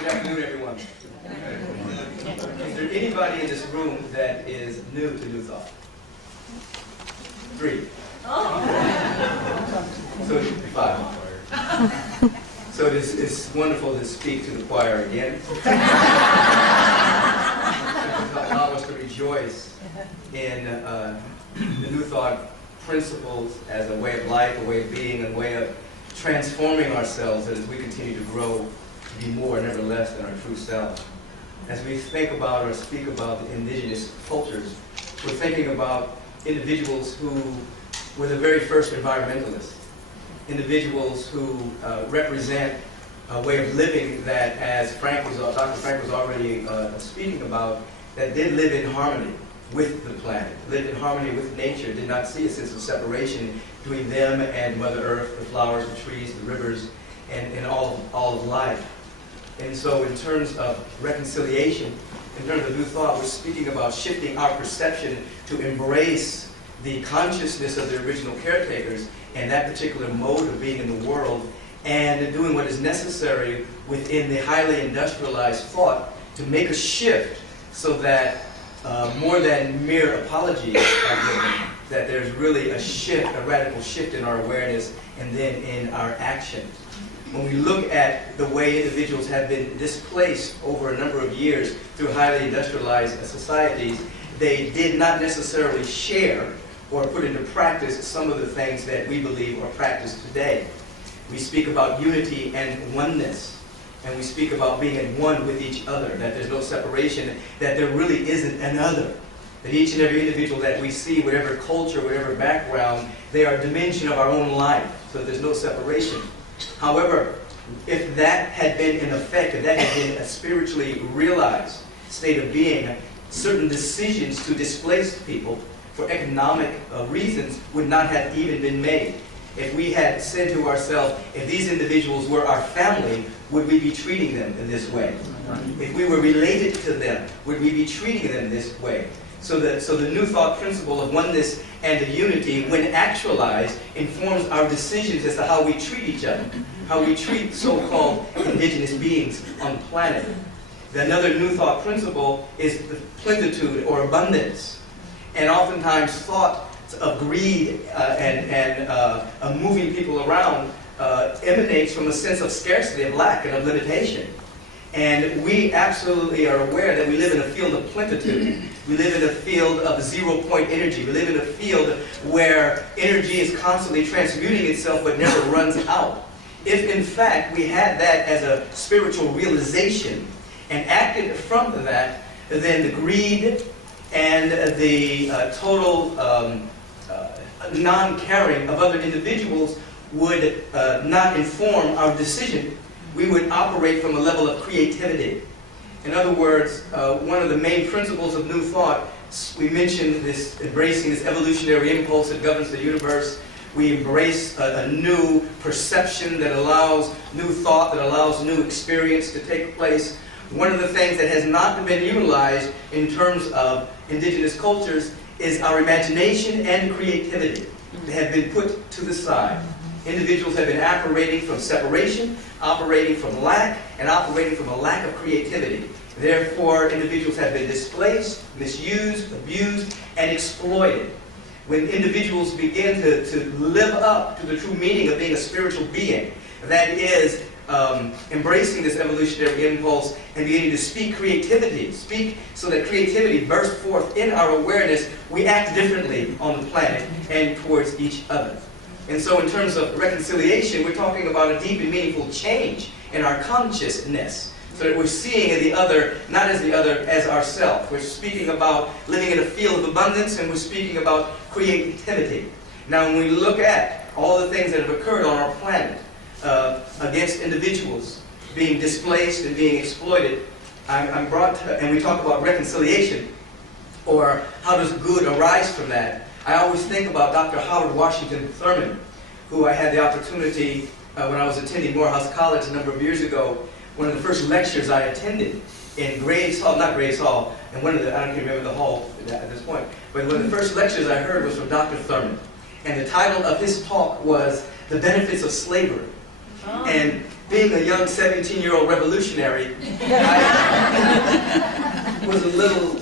Good afternoon, everyone. Is there anybody in this room that is new to New Thought? 3. So it should be 5. So it's wonderful to speak to the choir again. Allow us to rejoice in the New Thought principles as a way of life, a way of being, a way of transforming ourselves as we continue to grow to be more, never less than our true self. As we think about or speak about the indigenous cultures, we're thinking about individuals who were the very first environmentalists, individuals who represent a way of living that, as Dr. Frank was already speaking about, that did live in harmony with the planet, lived in harmony with nature, did not see a sense of separation between them and Mother Earth, the flowers, the trees, the rivers, and all of life. And so in terms of reconciliation, in terms of New Thought, we're speaking about shifting our perception to embrace the consciousness of the original caretakers and that particular mode of being in the world, and doing what is necessary within the highly industrialized thought to make a shift so that more than mere apologies are given, that there's really a shift, a radical shift in our awareness and then in our actions. When we look at the way individuals have been displaced over a number of years through highly industrialized societies, they did not necessarily share or put into practice some of the things that we believe are practiced today. We speak about unity and oneness, and we speak about being at one with each other, that there's no separation, that there really isn't another, that each and every individual that we see, whatever culture, whatever background, they are a dimension of our own life, so there's no separation. However, if that had been in effect, if that had been a spiritually realized state of being, certain decisions to displace people for economic reasons would not have even been made. If we had said to ourselves, if these individuals were our family, would we be treating them in this way? If we were related to them, would we be treating them this way? So the New Thought principle of oneness and the unity, when actualized, informs our decisions as to how we treat each other, how we treat so-called indigenous beings on the planet. Another New Thought principle is the plenitude or abundance. And oftentimes thought of greed and moving people around emanates from a sense of scarcity, of lack, and of limitation. And we absolutely are aware that we live in a field of plenitude. We live in a field of zero-point energy. We live in a field where energy is constantly transmuting itself but never runs out. If in fact we had that as a spiritual realization and acted from that, then the greed and the total non-caring of other individuals would not inform our decision. We would operate from a level of creativity. In other words, one of the main principles of New Thought, we mentioned this embracing this evolutionary impulse that governs the universe. We embrace a new perception that allows new thought, that allows new experience to take place. One of the things that has not been utilized in terms of indigenous cultures is our imagination and creativity. They have been put to the side. Individuals have been operating from separation, operating from lack, and operating from a lack of creativity. Therefore, individuals have been displaced, misused, abused, and exploited. When individuals begin to live up to the true meaning of being a spiritual being, that is, embracing this evolutionary impulse and beginning to speak creativity, speak so that creativity bursts forth in our awareness, we act differently on the planet and towards each other. And so in terms of reconciliation, we're talking about a deep and meaningful change in our consciousness, so that we're seeing the other, not as the other, as ourselves. We're speaking about living in a field of abundance, and we're speaking about creativity. Now, when we look at all the things that have occurred on our planet against individuals being displaced and being exploited, I'm brought to, and we talk about reconciliation, or how does good arise from that. I always think about Dr. Howard Washington Thurman, who I had the opportunity, when I was attending Morehouse College a number of years ago, one of the first lectures I attended in Graves Hall, not Graves Hall, and one of the, I don't even remember the hall at this point, but one of the first lectures I heard was from Dr. Thurman. And the title of his talk was The Benefits of Slavery. Oh. And being a young 17-year-old revolutionary, I was a little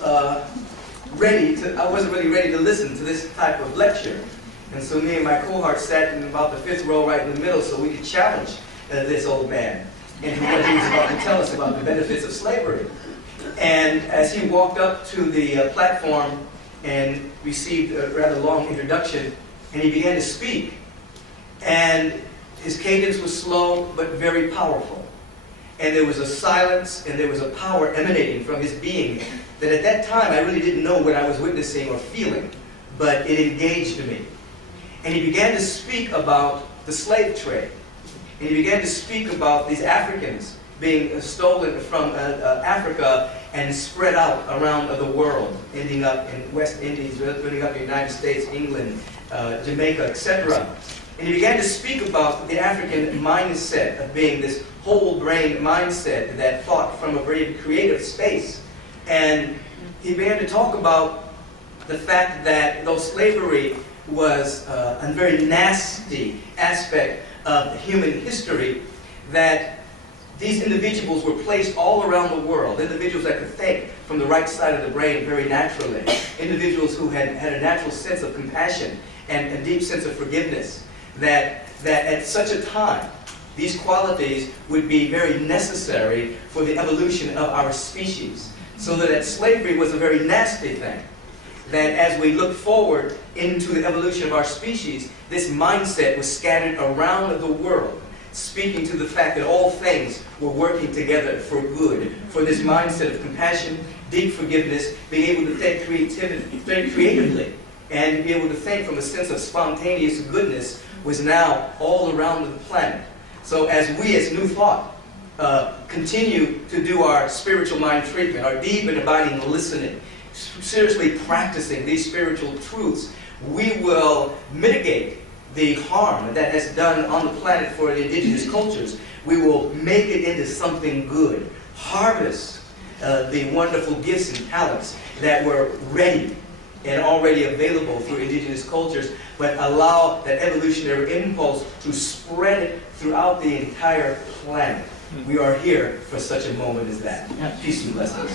I wasn't really ready to listen to this type of lecture. And so me and my cohort sat in about the 5th row right in the middle so we could challenge this old man and what he was about to tell us about the benefits of slavery. And as he walked up to the platform and received a rather long introduction, and he began to speak, and his cadence was slow but very powerful. And there was a silence and there was a power emanating from his being that at that time I really didn't know what I was witnessing or feeling, but it engaged me. And he began to speak about the slave trade. And he began to speak about these Africans being stolen from Africa and spread out around the world, ending up in West Indies, ending up in the United States, England, Jamaica, etc. And he began to speak about the African mindset of being this whole-brain mindset that thought from a very creative space. And he began to talk about the fact that though slavery was a very nasty aspect of human history, that these individuals were placed all around the world, individuals that could think from the right side of the brain very naturally, individuals who had a natural sense of compassion and a deep sense of forgiveness, that at such a time, these qualities would be very necessary for the evolution of our species. So that slavery was a very nasty thing. That as we look forward into the evolution of our species, this mindset was scattered around the world, speaking to the fact that all things were working together for good, for this mindset of compassion, deep forgiveness, being able to think creatively, and be able to think from a sense of spontaneous goodness was now all around the planet. So as we as New Thought continue to do our spiritual mind treatment, our deep and abiding listening, seriously practicing these spiritual truths, we will mitigate the harm that has done on the planet for the indigenous cultures. We will make it into something good. Harvest the wonderful gifts and talents that were ready and already available for indigenous cultures, but allow that evolutionary impulse to spread it throughout the entire planet. We are here for such a moment as that. Peace and blessings.